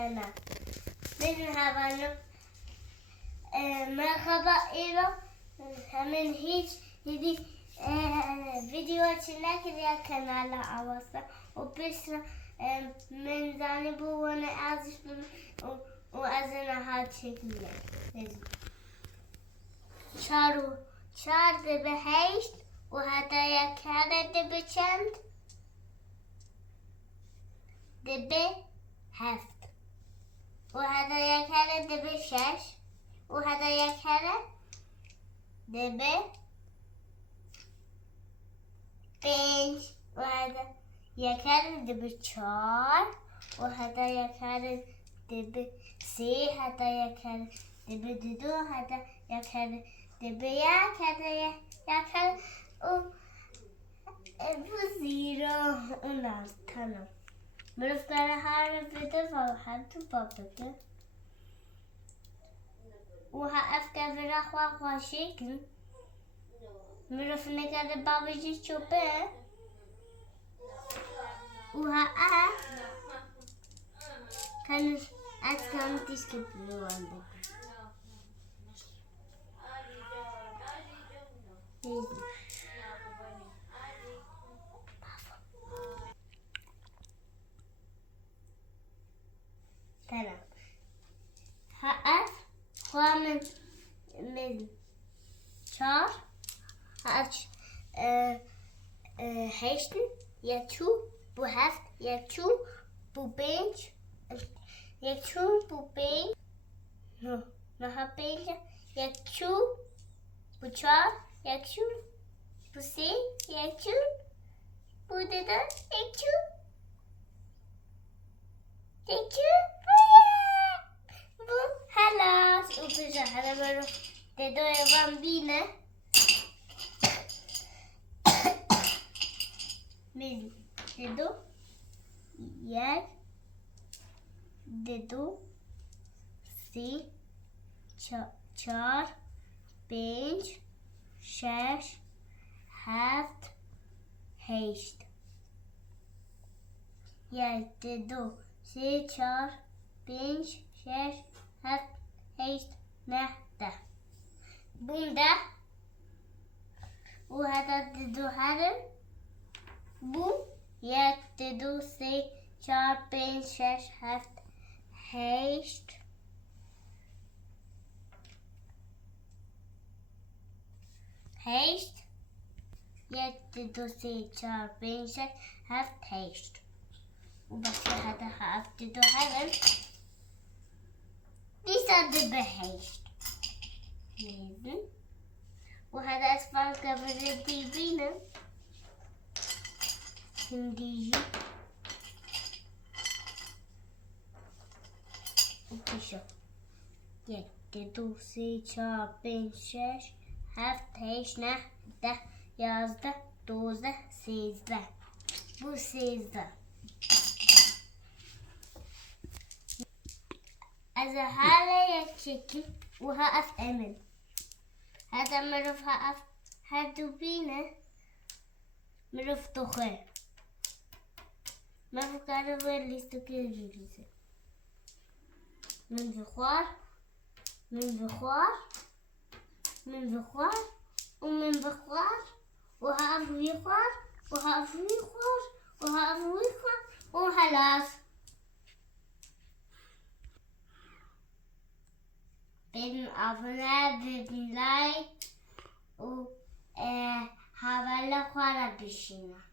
تمام. من هوانم مرحبا ایرو همین هیچ دیدی ویدیو چی نکردی کانال آواستا و پیش من زنی بوونه ازش و از اینها چکیه چار به هشت و حتی یک کرده به چند به هفت و حتی یک کرده به شش و حتی یک کرده به پنج و حتی یک کرده به چار و حتی یک کرده به سه حتی یک کرده به دو حتی یک کرده به یک حتی یک کرده و زیرو اونم تمام. مرفتاره هر بده و هر تو بابده و ها افکار را خواه شکن مرفت نکرده بابجی چوبه و ها کنش از کامتیش که بیوانده تمام. هاف خواه من چار هاف هشتن یک تو بو هفت یک تو بو پنج یک تو بو پنج نه پنج یک تو بو چار یک تو بو سه یک تو بو دو یک تو یک تو بو خلاص و بجا هذا برو دو بامبینه من دو یک دو سه چهار پنج شش هفت هشت یک دو سه چهار پنج شش هفت هشت نه ده بونده و حتی دو هرم بو یک دو سه چهار پنج شش هفت هشت یک دو سه چهار پنج شش هفت هشت و بسیار حتی هفت دو هرم دیساده به هشت میدون و حتی از فانکا بره دیبینم هندیجی پیشو یک دو سه چهار پنج شش هفت هشت نه ده یازده دوزده سیزده بو سیزده از حالا یک چکی و ها اف امن هذا مرف ها اف هر دو بینه مرف توخه ما فکر باید لیستو که جوریزه من بخوار و من بخوار و ها اف ویخوار و ها اف ویخوار و ها اف ویخوار و خلاص بدون abonneer, بدون لایک و حواله خواه را بشینه